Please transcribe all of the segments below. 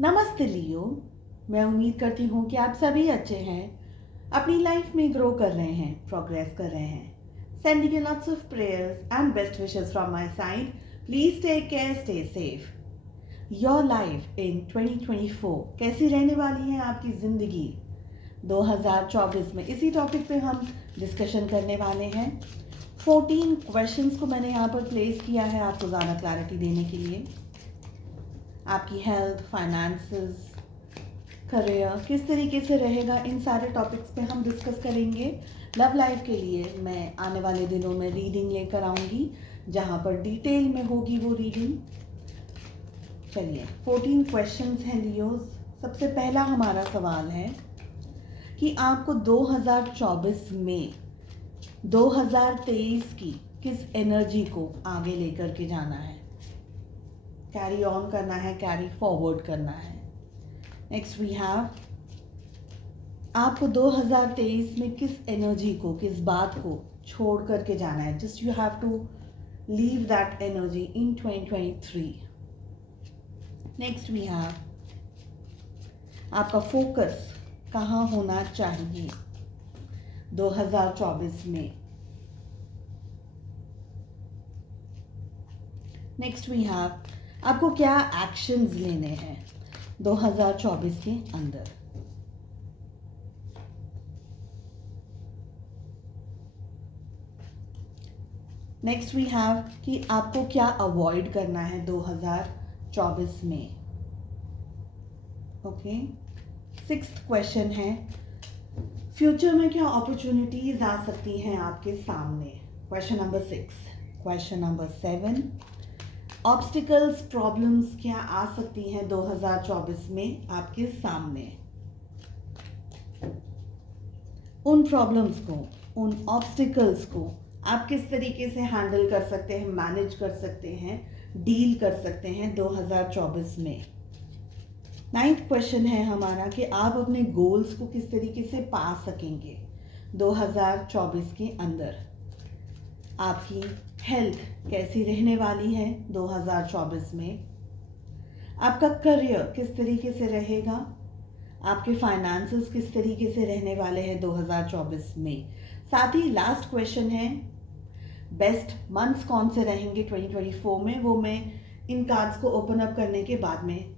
नमस्ते लियो। मैं उम्मीद करती हूँ कि आप सभी अच्छे हैं, अपनी लाइफ में ग्रो कर रहे हैं, प्रोग्रेस कर रहे हैं। Sending you lots of prayers and best wishes from my side. Please take care, stay safe. Your life in 2024 कैसी रहने वाली है आपकी ज़िंदगी 2024 में, इसी टॉपिक पे हम डिस्कशन करने वाले हैं। 14 क्वेश्चंस को मैंने यहाँ पर प्लेस किया है आपको ज़्यादा क्लैरिटी देने के लिए। आपकी हेल्थ, फाइनेंसेस, करियर किस तरीके से रहेगा, इन सारे टॉपिक्स पे हम डिस्कस करेंगे। लव लाइफ के लिए मैं आने वाले दिनों में रीडिंग लेकर आऊँगी, जहाँ पर डिटेल में होगी वो रीडिंग। चलिए, 14 क्वेश्चंस हैं लियोज। सबसे पहला हमारा सवाल है कि आपको 2024 में 2023 की किस एनर्जी को आगे लेकर के जाना है, कैरी ऑन करना है, कैरी फॉरवर्ड करना है। नेक्स्ट वी हैव, आपको 2023 में किस एनर्जी को, किस बात को छोड़ करके जाना है। Just you have to leave that energy in 2023। Next we have, आपका फोकस कहाँ होना चाहिए 2024 में। नेक्स्ट वी हैव, आपको क्या एक्शंस लेने हैं 2024 के अंदर। नेक्स्ट वी हैव कि आपको क्या अवॉइड करना है 2024 में। ओके, सिक्स्थ क्वेश्चन है, फ्यूचर में क्या अपॉर्चुनिटीज आ सकती हैं आपके सामने। Question number 6। Question number 7, obstacles, problems क्या आ सकती हैं 2024 में आपके सामने। उन प्रॉब्लम्स को, उन ऑब्स्टिकल्स को आप किस तरीके से हैंडल कर सकते हैं, मैनेज कर सकते हैं, डील कर सकते हैं 2024 में। नाइन्थ क्वेश्चन है हमारा कि आप अपने गोल्स को किस तरीके से पा सकेंगे 2024 के अंदर। आपकी हेल्थ कैसी रहने वाली है 2024 में। आपका करियर किस तरीके से रहेगा, आपके फाइनेंसेस किस तरीके से रहने वाले हैं 2024 में। साथ ही लास्ट क्वेश्चन है, बेस्ट मंथ्स कौन से रहेंगे 2024 में, वो मैं इन कार्ड्स को ओपन अप करने के बाद में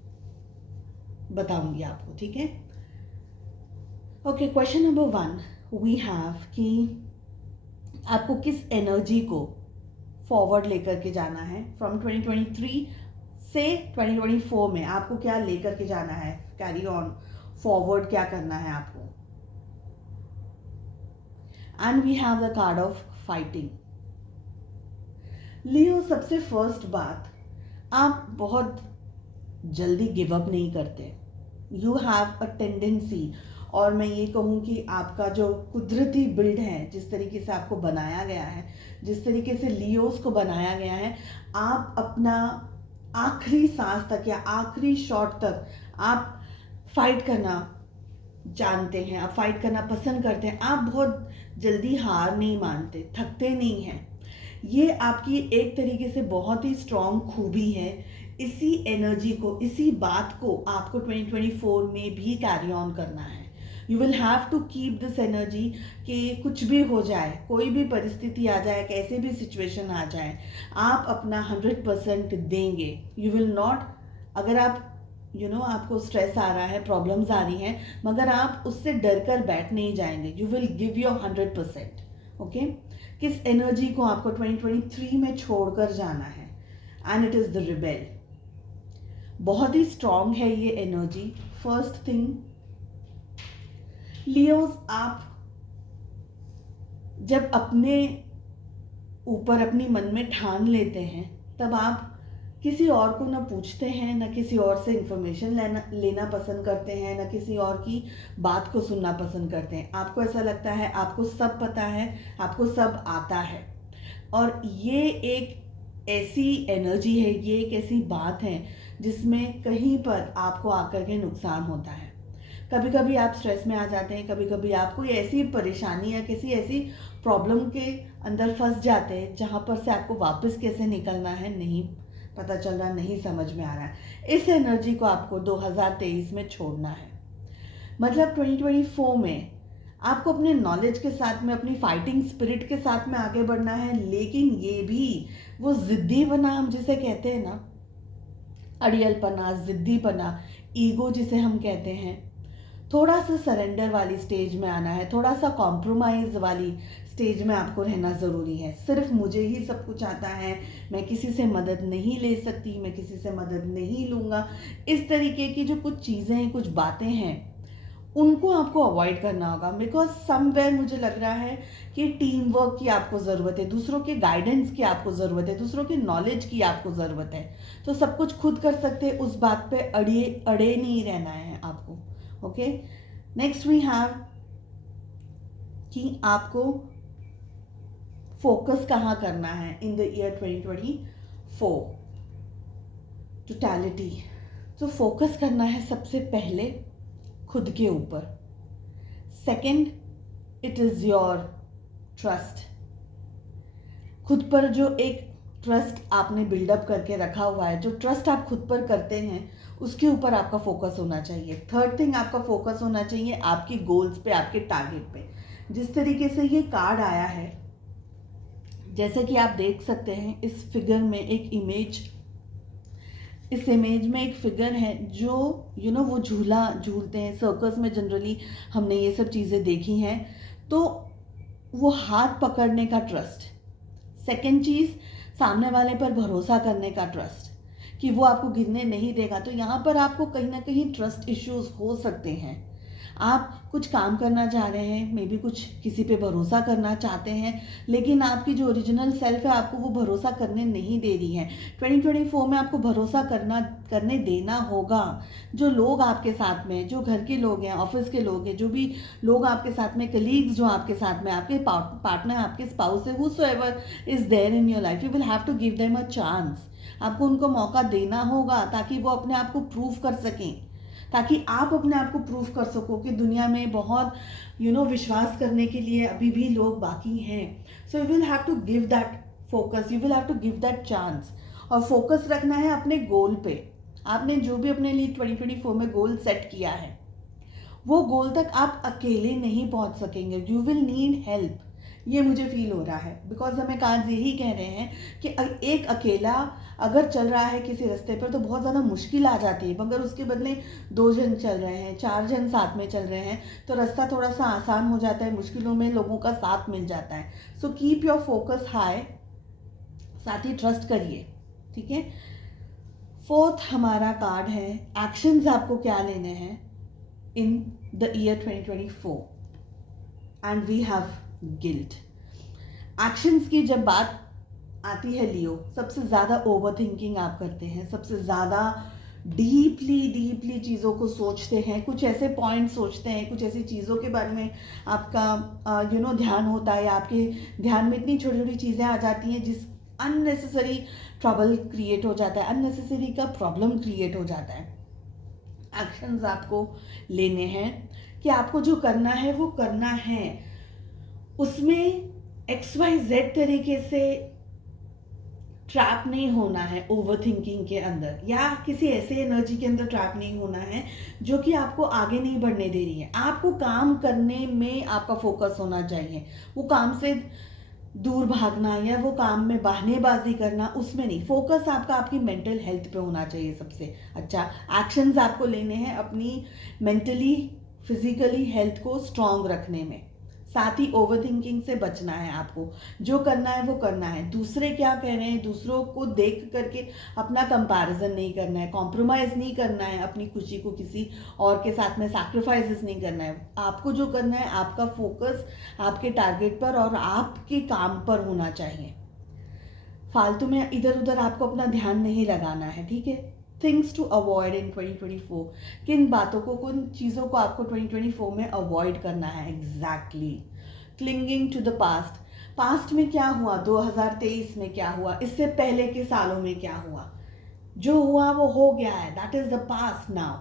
बताऊंगी आपको, ठीक है। Okay, question number 1 we have कि आपको किस एनर्जी को फॉरवर्ड लेकर के जाना है फ्रॉम 2023 से 2024 में। आपको क्या लेकर के जाना है, कैरी ऑन फॉरवर्ड क्या करना है आपको। And we have the card of fighting. Leo, सबसे फर्स्ट बात, आप बहुत जल्दी गिव अप नहीं करते। यू हैव अ टेंडेंसी, और मैं ये कहूँ कि आपका जो कुदरती बिल्ड है, जिस तरीके से आपको बनाया गया है, जिस तरीके से लियोस को बनाया गया है, आप अपना आखिरी सांस तक या आखिरी शॉट तक आप फाइट करना जानते हैं, आप फाइट करना पसंद करते हैं। आप बहुत जल्दी हार नहीं मानते, थकते नहीं हैं। ये आपकी एक तरीके से बहुत ही स्ट्रॉन्ग खूबी है। इसी एनर्जी को, इसी बात को आपको 2024 में भी कैरी ऑन करना है। You will have to keep this energy कि कुछ भी हो जाए, कोई भी परिस्थिति आ जाए, कैसे भी सिचुएशन आ जाए, आप अपना 100% देंगे। यू विल नॉट, अगर आप आपको स्ट्रेस आ रहा है, प्रॉब्लम्स आ रही हैं, मगर आप उससे डर कर बैठ नहीं जाएंगे। You will give your 100%। Okay, किस एनर्जी को आपको 2023 में छोड़कर जाना है, and it is the rebel. बहुत ही स्ट्रॉन्ग है ये एनर्जी। फर्स्ट थिंग लियोस, आप जब अपने ऊपर, अपनी मन में ठान लेते हैं, तब आप किसी और को ना पूछते हैं, ना किसी और से इंफॉर्मेशन लेना पसंद करते हैं, ना किसी और की बात को सुनना पसंद करते हैं। आपको ऐसा लगता है आपको सब पता है, आपको सब आता है। और ये एक ऐसी एनर्जी है, ये एक ऐसी बात है जिसमें कहीं पर आपको आकर के नुकसान होता है। कभी कभी आप स्ट्रेस में आ जाते हैं, कभी कभी आप कोई ऐसी परेशानी या किसी ऐसी प्रॉब्लम के अंदर फंस जाते हैं जहाँ पर से आपको वापस कैसे निकलना है नहीं पता चल रहा नहीं समझ में आ रहा है। इस एनर्जी को आपको 2023 में छोड़ना है। मतलब 2024 में आपको अपने नॉलेज के साथ में, अपनी फाइटिंग स्पिरिट के साथ में आगे बढ़ना है, लेकिन ये भी वो ज़िद्दी बना हम जिसे कहते हैं ना, अड़ियलपना, ज़िद्दीपना, ईगो जिसे हम कहते हैं, थोड़ा सा सरेंडर वाली स्टेज में आना है, थोड़ा सा कॉम्प्रोमाइज़ वाली स्टेज में आपको रहना ज़रूरी है। सिर्फ मुझे ही सब कुछ आता है, मैं किसी से मदद नहीं ले सकती, मैं किसी से मदद नहीं लूँगा, इस तरीके की जो कुछ चीज़ें हैं, कुछ बातें हैं, उनको आपको अवॉइड करना होगा। बिकॉज समवेयर मुझे लग रहा है कि टीम वर्क की आपको ज़रूरत है, दूसरों के गाइडेंस की आपको ज़रूरत है, दूसरों के नॉलेज की आपको ज़रूरत है। तो सब कुछ खुद कर सकते, उस बात पे अड़े नहीं रहना है आपको। ओके, नेक्स्ट वी हैव कि आपको फोकस कहाँ करना है इन द ईयर 2024, टोटलिटी। तो फोकस करना है सबसे पहले खुद के ऊपर। Second, it is your trust. खुद पर जो एक ट्रस्ट आपने बिल्डअप करके रखा हुआ है, जो ट्रस्ट आप खुद पर करते हैं, उसके ऊपर आपका फोकस होना चाहिए। थर्ड थिंग, आपका फोकस होना चाहिए आपकी गोल्स पे, आपके टारगेट पे। जिस तरीके से ये कार्ड आया है, जैसे कि आप देख सकते हैं इस फिगर में एक इमेज, इस इमेज में एक फिगर है जो वो झूला झूलते हैं सर्कस में, जनरली हमने ये सब चीज़ें देखी हैं। तो वो हाथ पकड़ने का ट्रस्ट। सेकंड चीज़, सामने वाले पर भरोसा करने का ट्रस्ट कि वो आपको गिरने नहीं देगा। तो यहाँ पर आपको कहीं ना कहीं ट्रस्ट इश्यूज हो सकते हैं। आप कुछ काम करना चाह रहे हैं, मे बी कुछ किसी पे भरोसा करना चाहते हैं, लेकिन आपकी जो ओरिजिनल सेल्फ है आपको वो भरोसा करने नहीं दे रही है। 2024 में आपको भरोसा करने देना होगा। जो लोग आपके साथ में, जो घर के लोग हैं, ऑफिस के लोग हैं, जो भी लोग आपके साथ में, कलीग्स जो आपके साथ में, आपके पार्टनर, आपके स्पाउस है, whosoever is there in your life, you will have to give them a chance. आपको उनको मौका देना होगा ताकि वो अपने आप को प्रूव कर सकें, ताकि आप अपने आप को प्रूव कर सको कि दुनिया में बहुत विश्वास करने के लिए अभी भी लोग बाकी हैं। So you will have to give that focus, you will have to give that chance. और फोकस रखना है अपने गोल पे। आपने जो भी अपने लिए 2024 में गोल सेट किया है, वो गोल तक आप अकेले नहीं पहुंच सकेंगे, यू विल नीड हेल्प। ये मुझे फील हो रहा है, बिकॉज हमें कार्ड्स यही कह रहे हैं कि एक अकेला अगर चल रहा है किसी रास्ते पर तो बहुत ज़्यादा मुश्किल आ जाती है, मगर उसके बदले 2 जन चल रहे हैं, 4 जन साथ में चल रहे हैं तो रास्ता थोड़ा सा आसान हो जाता है, मुश्किलों में लोगों का साथ मिल जाता है। So keep your focus high, साथ ही ट्रस्ट करिए, ठीक है। फोर्थ हमारा कार्ड है एक्शंस आपको क्या लेने हैं in the year 2024, and we have guilt. Actions की जब बात आती है लियो, सबसे ज़्यादा ओवर थिंकिंग आप करते हैं, सबसे ज़्यादा डीपली चीज़ों को सोचते हैं, कुछ ऐसे पॉइंट सोचते हैं, कुछ ऐसी चीज़ों के बारे में आपका ध्यान होता है, आपके ध्यान में इतनी छोटी छोटी चीज़ें आ जाती हैं जिस अननेसेसरी ट्रबल क्रिएट हो जाता है, अननेसेसरी का प्रॉब्लम क्रिएट हो जाता है। एक्शंस आपको लेने हैं कि आपको जो करना है वो करना है, उसमें XYZ तरीके से ट्रैप नहीं होना है ओवर थिंकिंग के अंदर, या किसी ऐसे एनर्जी के अंदर ट्रैप नहीं होना है जो कि आपको आगे नहीं बढ़ने दे रही है। आपको काम करने में आपका फोकस होना चाहिए, वो काम से दूर भागना या वो काम में बहानेबाजी करना, उसमें नहीं। फोकस आपका आपकी मेंटल हेल्थ पे होना चाहिए सबसे अच्छा। एक्शंस आपको लेने हैं अपनी मेंटली फिजिकली हेल्थ को स्ट्रांग रखने में, साथ ही ओवर थिंकिंग से बचना है। आपको जो करना है वो करना है। दूसरे क्या कह रहे हैं, दूसरों को देख करके अपना कंपैरिजन नहीं करना है, कॉम्प्रोमाइज़ नहीं करना है, अपनी खुशी को किसी और के साथ में सैक्रिफाइसेस नहीं करना है। आपको जो करना है, आपका फोकस आपके टारगेट पर और आपके काम पर होना चाहिए। फालतू में इधर उधर आपको अपना ध्यान नहीं लगाना है, ठीक है। थिंग्स टू अवॉइड इन 2024, किन बातों को, किन चीज़ों को आपको 2024 में अवॉइड करना है exactly. Clinging to the past, past में क्या हुआ, 2023 में क्या हुआ, इससे पहले के सालों में क्या हुआ, जो हुआ वो हो गया है, that is the past now.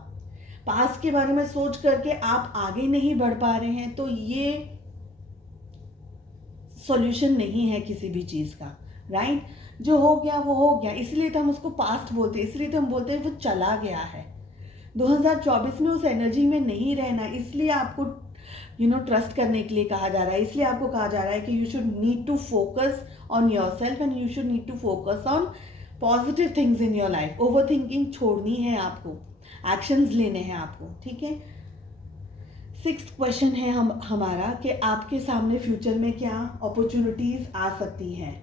Past के बारे में सोच करके आप आगे नहीं बढ़ पा रहे हैं तो ये सॉल्यूशन नहीं है किसी भी चीज़ का, राइट। जो हो गया वो हो गया, इसलिए तो हम उसको पास्ट बोलते हैं, इसलिए तो हम बोलते हैं वो चला गया है। 2024 में उस एनर्जी में नहीं रहना, इसलिए आपको ट्रस्ट करने के लिए कहा जा रहा है, इसलिए आपको कहा जा रहा है कि you should need to focus on your self and you should need to focus on positive things in your life. Overthinking छोड़नी है आपको, एक्शंस लेने हैं आपको, ठीक है। 6th क्वेश्चन है हमारा कि आपके सामने फ्यूचर में क्या अपॉर्चुनिटीज़ आ सकती हैं।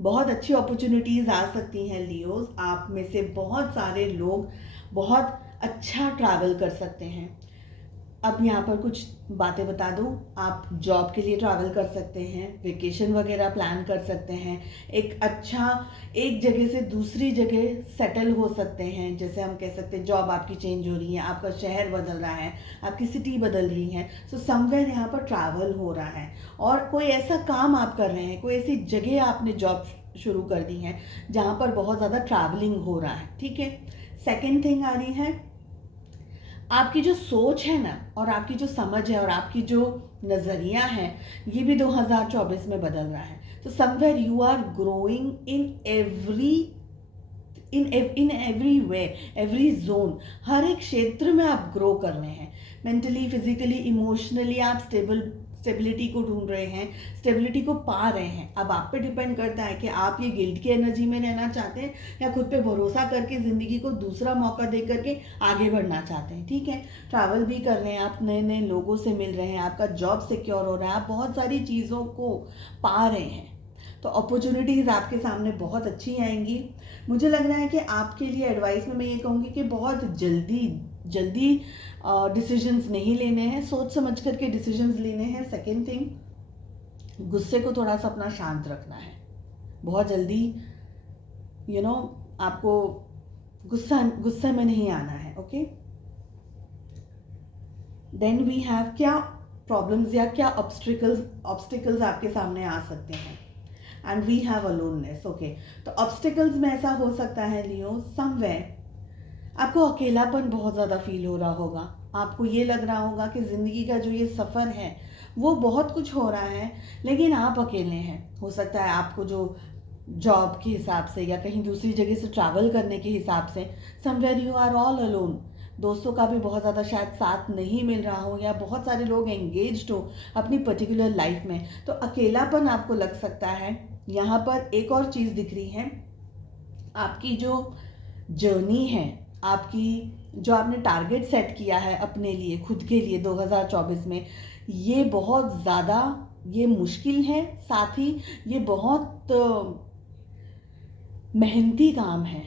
बहुत अच्छी अपॉर्चुनिटीज़ आ सकती हैं लियोज, आप में से बहुत सारे लोग बहुत अच्छा ट्रैवल कर सकते हैं। अब यहाँ पर कुछ बातें बता दूँ, आप जॉब के लिए ट्रैवल कर सकते हैं, वेकेशन वगैरह प्लान कर सकते हैं, एक जगह से दूसरी जगह सेटल हो सकते हैं। जैसे हम कह सकते हैं जॉब आपकी चेंज हो रही है, आपका शहर बदल रहा है, आपकी सिटी बदल रही है, सो समवेयर यहाँ पर ट्रैवल हो रहा है। और कोई ऐसा काम आप कर रहे हैं, कोई ऐसी जगह आपने जॉब शुरू कर दी है जहाँ पर बहुत ज़्यादा ट्रैवलिंग हो रहा है, ठीक है। सेकेंड थिंग आ रही है, आपकी जो सोच है ना, और आपकी जो समझ है, और आपकी जो नज़रिया है, ये भी 2024 में बदल रहा है। तो somewhere you are growing in every way, every zone, हर एक क्षेत्र में आप ग्रो कर रहे हैं। मेंटली, फिजिकली, इमोशनली आप स्टेबिलिटी को ढूंढ रहे हैं, स्टेबिलिटी को पा रहे हैं। अब आप पे डिपेंड करता है कि आप ये गिल्ट की एनर्जी में रहना चाहते हैं या खुद पे भरोसा करके ज़िंदगी को दूसरा मौका दे करके आगे बढ़ना चाहते हैं, ठीक है। ट्रैवल भी कर रहे हैं आप, नए नए लोगों से मिल रहे हैं, आपका जॉब सिक्योर हो रहा है, आप बहुत सारी चीज़ों को पा रहे हैं। तो अपॉर्चुनिटीज़ आपके सामने बहुत अच्छी आएंगी। मुझे लग रहा है कि आपके लिए एडवाइस में मैं ये कहूँगी कि बहुत जल्दी डिसीजंस नहीं लेने हैं, सोच समझ करके डिसीजंस लेने हैं। सेकेंड थिंग, गुस्से को थोड़ा सा अपना शांत रखना है। बहुत जल्दी आपको गुस्से में नहीं आना है, ओके। देन वी हैव, क्या प्रॉब्लम्स या क्या ऑब्स्टिकल्स आपके सामने आ सकते हैं। And we have aloneness, okay. तो ऑब्स्टिकल्स में ऐसा हो सकता है लियो, समवेयर आपको अकेलापन बहुत ज़्यादा फील हो रहा होगा। आपको ये लग रहा होगा कि ज़िंदगी का जो ये सफ़र है वो बहुत कुछ हो रहा है, लेकिन आप अकेले हैं। हो सकता है आपको जो जॉब के हिसाब से या कहीं दूसरी जगह से ट्रैवल करने के हिसाब से, somewhere you are all alone. दोस्तों का भी बहुत ज़्यादा शायद साथ नहीं मिल रहा हो, या बहुत सारे लोग एंगेज्ड हो अपनी पर्टिकुलर लाइफ में, तो अकेलापन आपको लग सकता है। यहाँ पर एक और चीज़ दिख रही है, आपकी जो जर्नी है, आपकी जो आपने टारगेट सेट किया है अपने लिए, खुद के लिए 2024 में, ये बहुत ज़्यादा ये मुश्किल है, साथ ही ये बहुत मेहनती काम है,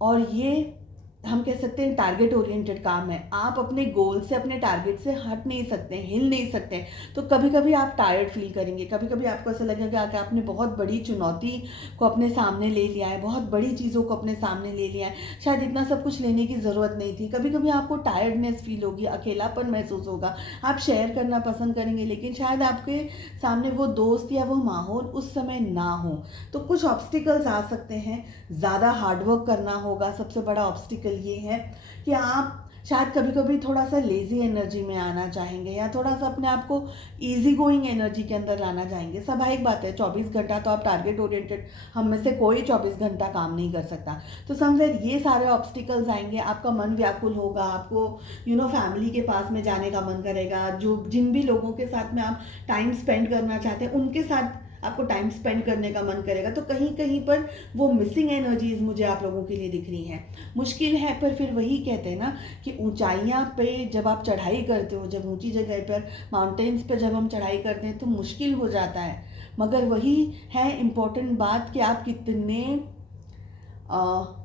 और ये हम कह सकते हैं टारगेट ओरिएंटेड काम है। आप अपने गोल से, अपने टारगेट से हट नहीं सकते, हिल नहीं सकते। तो कभी कभी आप टायर्ड फील करेंगे, कभी कभी आपको ऐसा लगेगा कि आपने बहुत बड़ी चुनौती को अपने सामने ले लिया है, बहुत बड़ी चीज़ों को अपने सामने ले लिया है, शायद इतना सब कुछ लेने की ज़रूरत नहीं थी। कभी कभी आपको टायर्डनेस फील होगी, अकेलापन महसूस होगा, आप शेयर करना पसंद करेंगे, लेकिन शायद आपके सामने वो दोस्त या वो माहौल उस समय ना हो। तो कुछ ऑब्स्टिकल्स आ सकते हैं, ज़्यादा हार्डवर्क करना होगा। सबसे बड़ा ऑब्स्टिकल ये है कि आप शायद कभी कभी थोड़ा सा लेजी एनर्जी में आना चाहेंगे, या थोड़ा सा अपने आप को इजी गोइंग एनर्जी के अंदर लाना चाहेंगे। स्वाभाविक बात है, 24 घंटा तो आप टारगेट ओरिएंटेड, हम में से कोई 24 घंटा काम नहीं कर सकता। तो समवेयर ये सारे ऑब्स्टिकल्स आएंगे, आपका मन व्याकुल होगा, आपको फैमिली के पास में जाने का मन करेगा, जिन भी लोगों के साथ में आप टाइम स्पेंड करना चाहते हैं उनके साथ आपको टाइम स्पेंड करने का मन करेगा। तो कहीं कहीं पर वो मिसिंग एनर्जीज मुझे आप लोगों के लिए दिख रही हैं। मुश्किल है, पर फिर वही कहते हैं ना कि ऊंचाइयां पे जब आप चढ़ाई करते हो, जब ऊंची जगह पर माउंटेन्स पे जब हम चढ़ाई करते हैं तो मुश्किल हो जाता है, मगर वही है इम्पोर्टेंट बात कि आप कितने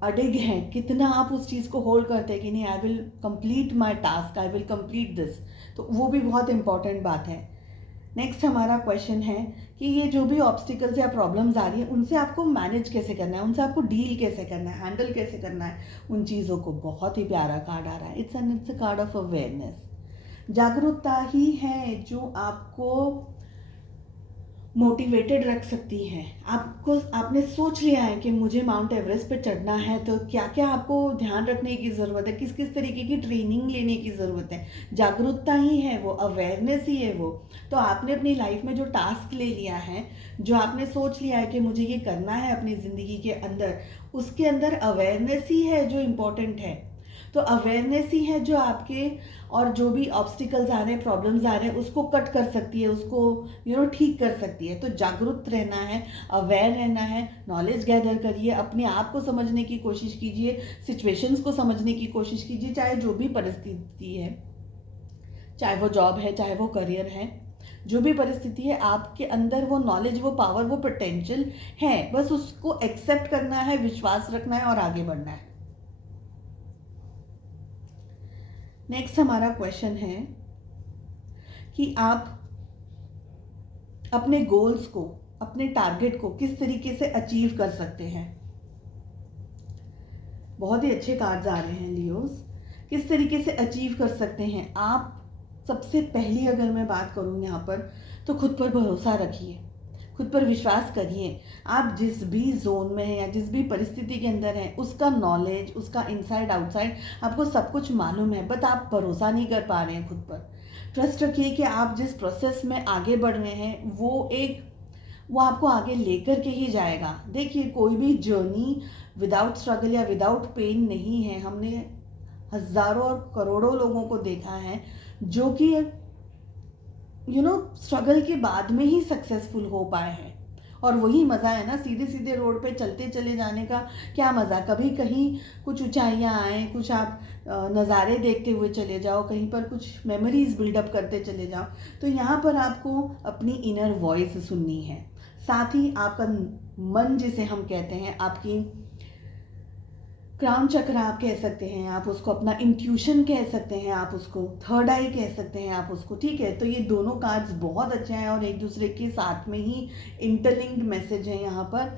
अडिग हैं, कितना आप उस चीज़ को होल्ड करते हैं कि नहीं, I will complete my task, I will complete this. तो वो भी बहुत इंपॉर्टेंट बात है। नेक्स्ट हमारा क्वेश्चन है कि ये जो भी ऑब्स्टिकल्स या प्रॉब्लम्स आ रही है उनसे आपको मैनेज कैसे करना है, उनसे आपको डील कैसे करना है, हैंडल कैसे करना है उन चीज़ों को। बहुत ही प्यारा कार्ड आ रहा है, it's a card of awareness. जागरूकता ही है जो आपको मोटिवेटेड रख सकती हैं। आपको आपने सोच लिया है कि मुझे माउंट एवरेस्ट पे चढ़ना है, तो क्या क्या आपको ध्यान रखने की ज़रूरत है, किस किस तरीके की ट्रेनिंग लेने की ज़रूरत है। जागरूकता ही है वो, अवेयरनेस ही है वो। तो आपने अपनी लाइफ में जो टास्क ले लिया है, जो आपने सोच लिया है कि मुझे ये करना है अपनी ज़िंदगी के अंदर, उसके अंदर अवेयरनेस ही है जो इम्पोर्टेंट है। तो अवेयरनेस ही है जो आपके और जो भी ऑब्स्टिकल्स आ रहे हैं, प्रॉब्लम्स आ रहे हैं, उसको कट कर सकती है, उसको ठीक कर सकती है। तो जागरूक रहना है, अवेयर रहना है, नॉलेज गैदर करिए, अपने आप को समझने की कोशिश कीजिए, सिचुएशंस को समझने की कोशिश कीजिए, चाहे जो भी परिस्थिति है, चाहे वो जॉब है, चाहे वो करियर है, जो भी परिस्थिति है, आपके अंदर वो नॉलेज, वो पावर, वो पोटेंशियल है, बस उसको एक्सेप्ट करना है, विश्वास रखना है और आगे बढ़ना है। नेक्स्ट हमारा क्वेश्चन है कि आप अपने गोल्स को, अपने टारगेट को किस तरीके से अचीव कर सकते हैं। बहुत ही अच्छे कार्ड्स आ रहे हैं लियोस। किस तरीके से अचीव कर सकते हैं आप। सबसे पहली अगर मैं बात करूं यहाँ पर, तो खुद पर भरोसा रखिए, खुद पर विश्वास करिए। आप जिस भी जोन में हैं या जिस भी परिस्थिति के अंदर हैं, उसका नॉलेज, उसका इनसाइड आउटसाइड आपको सब कुछ मालूम है, बट आप भरोसा नहीं कर पा रहे हैं खुद पर। ट्रस्ट रखिए कि आप जिस प्रोसेस में आगे बढ़ रहे हैं वो आपको आगे लेकर के ही जाएगा। देखिए, कोई भी जर्नी विदाउट स्ट्रगल या विदाउट पेन नहीं है। हमने हजारों और करोड़ों लोगों को देखा है जो कि स्ट्रगल के बाद में ही सक्सेसफुल हो पाए हैं। और वही मज़ा है ना, सीधे सीधे रोड पे चलते चले जाने का क्या मज़ा। कभी कहीं कुछ ऊंचाइयाँ आए, कुछ आप नज़ारे देखते हुए चले जाओ, कहीं पर कुछ मेमोरीज बिल्डअप करते चले जाओ। तो यहाँ पर आपको अपनी इनर वॉइस सुननी है, साथ ही आपका मन जिसे हम कहते हैं, आपकी क्राउन चक्र आप कह सकते हैं, आप उसको अपना इंट्यूशन कह सकते हैं, आप उसको थर्ड आई कह सकते हैं आप उसको, ठीक है। तो ये दोनों कार्ड्स बहुत अच्छे हैं और एक दूसरे के साथ में ही इंटरलिंक्ड मैसेज है यहाँ पर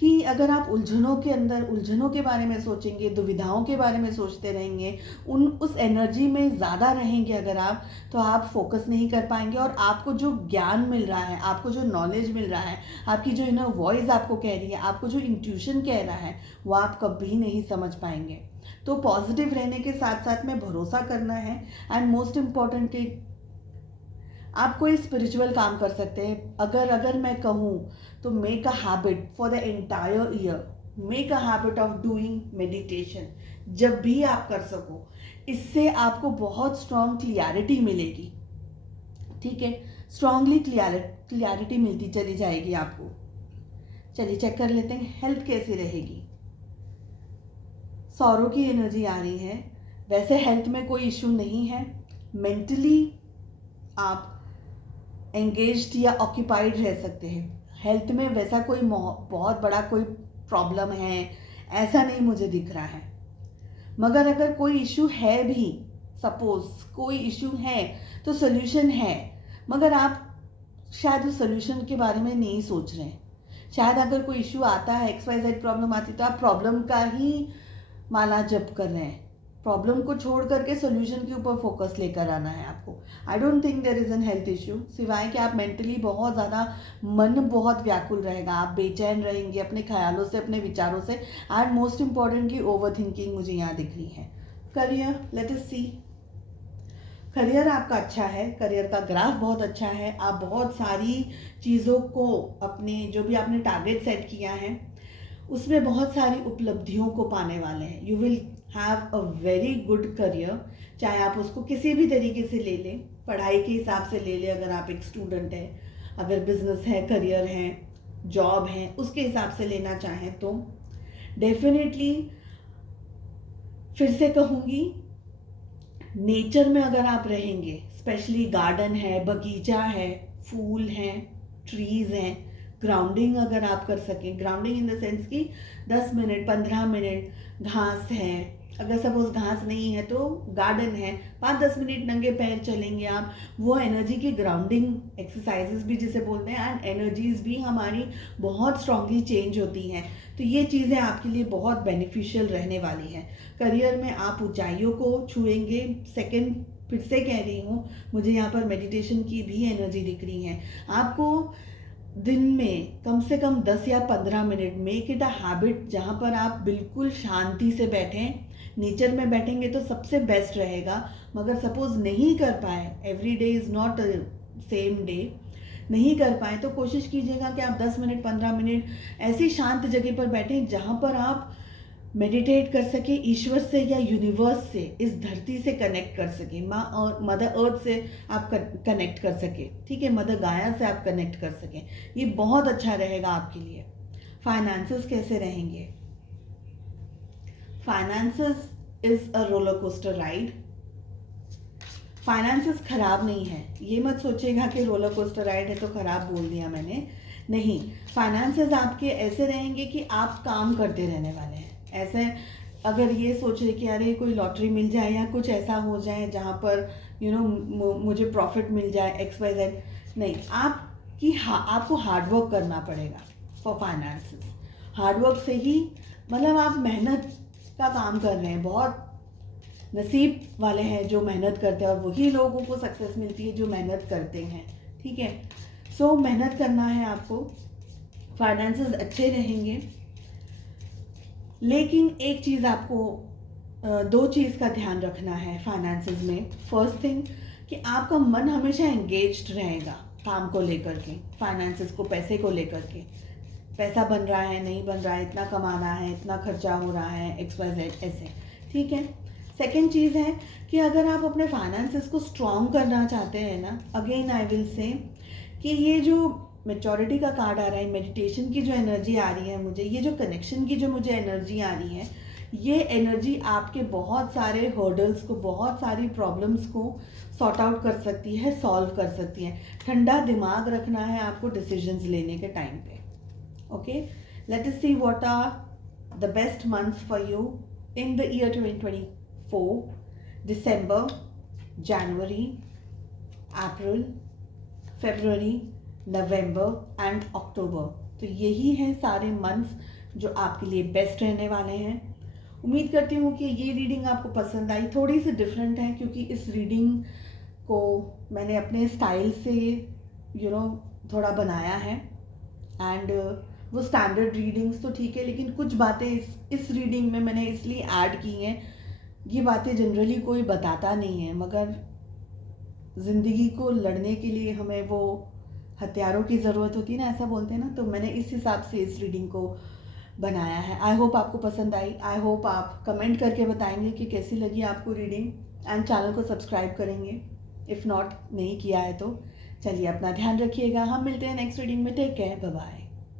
कि अगर आप उलझनों के अंदर, उलझनों के बारे में सोचेंगे, दुविधाओं के बारे में सोचते रहेंगे, उस एनर्जी में ज़्यादा रहेंगे अगर आप, तो आप फोकस नहीं कर पाएंगे। और आपको जो ज्ञान मिल रहा है, आपको जो नॉलेज मिल रहा है, आपकी जो इनर वॉइस आपको कह रही है, आपको जो इंट्यूशन कह रहा है, वो आप कभी नहीं समझ पाएंगे। तो पॉजिटिव रहने के साथ साथ में भरोसा करना है। एंड मोस्ट इम्पॉर्टेंटली, आप कोई स्पिरिचुअल काम कर सकते हैं। अगर मैं कहूँ तो make a habit for the entire year, make a habit of doing meditation, जब भी आप कर सको। इससे आपको बहुत स्ट्रॉन्ग क्लियरिटी मिलेगी, ठीक है। स्ट्रांगली क्लियरिटी मिलती चली जाएगी आपको। चलिए चेक कर लेते हैं हेल्थ कैसी रहेगी। सौरों की एनर्जी आ रही है। वैसे हेल्थ में कोई इशू नहीं है, मेंटली आप एंगेज्ड या ऑक्यूपाइड रह सकते हैं। हेल्थ में वैसा कोई बहुत बड़ा कोई प्रॉब्लम है ऐसा नहीं मुझे दिख रहा है। मगर अगर कोई इशू है भी, सपोज कोई इशू है, तो सोल्यूशन है, मगर आप शायद उस सोल्यूशन के बारे में नहीं सोच रहे हैं। शायद अगर कोई इशू आता है, XYZ प्रॉब्लम आती है, तो आप प्रॉब्लम का ही माला जप कर रहे हैं। प्रॉब्लम को छोड़ करके सोल्यूशन के ऊपर फोकस लेकर आना है आपको। I don't think there is an health issue, सिवाय कि आप मेंटली बहुत ज़्यादा, मन बहुत व्याकुल रहेगा, आप बेचैन रहेंगे अपने ख्यालों से, अपने विचारों से। And most importantly over thinking मुझे यहाँ दिख रही है। करियर, लेट अस सी। करियर आपका अच्छा है, करियर का ग्राफ बहुत अच्छा है। आप बहुत सारी चीज़ों को, अपने जो भी आपने टारगेट सेट किया है, उसमें बहुत सारी उपलब्धियों को पाने वाले हैं। You will have a very good career, चाहे आप उसको किसी भी तरीके से ले लें, पढ़ाई के हिसाब से ले लें, अगर आप एक स्टूडेंट हैं, अगर बिजनेस है, करियर है, जॉब है, उसके हिसाब से लेना चाहें तो डेफिनेटली फिर से कहूँगी, नेचर में अगर आप रहेंगे, स्पेशली गार्डन है, बगीचा है, फूल हैं, ट्रीज हैं, ग्राउंडिंग अगर आप कर सकें, ग्राउंडिंग इन द सेंस कि 10 मिनट 15 मिनट घास है, अगर सपोज घास नहीं है तो गार्डन है, 5-10 मिनट नंगे पैर चलेंगे आप, वो एनर्जी की ग्राउंडिंग एक्सरसाइजेस भी जिसे बोलते हैं, एंड एनर्जीज भी हमारी बहुत स्ट्रांगली चेंज होती हैं। तो ये चीज़ें आपके लिए बहुत बेनिफिशियल रहने वाली हैं। करियर में आप ऊंचाइयों को छुएंगे। सेकंड, फिर से कह रही हूँ, मुझे यहाँ पर मेडिटेशन की भी एनर्जी दिख रही है। आपको दिन में कम से कम 10 या 15 minute, make it a habit, जहाँ पर आप बिल्कुल शांति से बैठें। नेचर में बैठेंगे तो सबसे बेस्ट रहेगा। मगर सपोज़ नहीं कर पाए, every day is not same day, नहीं कर पाए तो कोशिश कीजिएगा कि आप 10 मिनट 15 मिनट ऐसी शांत जगह पर बैठें जहाँ पर आप मेडिटेट कर सके, ईश्वर से या यूनिवर्स से, इस धरती से कनेक्ट कर सके, माँ और मदर अर्थ से आप कनेक्ट कर सके, ठीक है, मदर गाया से आप कनेक्ट कर सकें। ये बहुत अच्छा रहेगा आपके लिए। फाइनेंसेस कैसे रहेंगे? Finances is a roller coaster ride. Finances खराब नहीं है, ये मत सोचिएगा कि रोलर कोस्टर राइड है तो खराब बोल दिया मैंने, नहीं। फाइनेंसेस आपके ऐसे रहेंगे कि आप काम करते रहने वाले हैं। ऐसे अगर ये सोचे कि अरे कोई लॉटरी मिल जाए या कुछ ऐसा हो जाए जहाँ पर मुझे प्रॉफिट मिल जाए XYZ, नहीं, आपको हार्डवर्क करना पड़ेगा फॉर फाइनेंसेस। हार्डवर्क से ही, मतलब आप मेहनत का काम कर रहे हैं, बहुत नसीब वाले हैं जो मेहनत करते हैं, और वही लोगों को सक्सेस मिलती है जो मेहनत करते हैं, ठीक है। सो मेहनत करना है आपको, फाइनेंसेस अच्छे रहेंगे। लेकिन एक चीज़ आपको, दो चीज़ का ध्यान रखना है फाइनेंसेस में। फर्स्ट थिंग कि आपका मन हमेशा एंगेज्ड रहेगा काम को लेकर के, फाइनेंसेस को, पैसे को लेकर के। पैसा बन रहा है, नहीं बन रहा है, इतना कमाना है, इतना खर्चा हो रहा है, XYZ ऐसे, ठीक है। सेकेंड चीज़ है कि अगर आप अपने फाइनेंसेस को स्ट्रॉन्ग करना चाहते हैं ना, अगेन आई विल से कि ये जो मेचोरिटी का कार्ड आ रहा है, मेडिटेशन की जो एनर्जी आ रही है मुझे, ये जो कनेक्शन की जो मुझे एनर्जी आ रही है, ये एनर्जी आपके बहुत सारे हर्डल्स को, बहुत सारी प्रॉब्लम्स को सॉर्ट आउट कर सकती है, सॉल्व कर सकती है। ठंडा दिमाग रखना है आपको डिसीजंस लेने के टाइम पे। Okay, let us see what are the best months for you in the year 2024। December, January, April, February, November and October. तो यही हैं सारे मंथ्स जो आपके लिए बेस्ट रहने वाले हैं। उम्मीद करती हूँ कि ये रीडिंग आपको पसंद आई। थोड़ी सी डिफरेंट है क्योंकि इस रीडिंग को मैंने अपने स्टाइल से थोड़ा बनाया है। एंड वो स्टैंडर्ड रीडिंग्स तो ठीक है, लेकिन कुछ बातें इस रीडिंग में मैंने इसलिए ऐड की हैं। ये बातें जनरली कोई बताता नहीं है, मगर ज़िंदगी को लड़ने के लिए हमें वो हथियारों की ज़रूरत होती है ना, ऐसा बोलते हैं ना, तो मैंने इस हिसाब से इस रीडिंग को बनाया है। आई होप आपको पसंद आई। आई होप आप कमेंट करके बताएंगे कि कैसी लगी आपको रीडिंग, एंड चैनल को सब्सक्राइब करेंगे इफ़ नॉट नहीं किया है तो। चलिए, अपना ध्यान रखिएगा, हम मिलते हैं नेक्स्ट रीडिंग में। Take care, bye bye.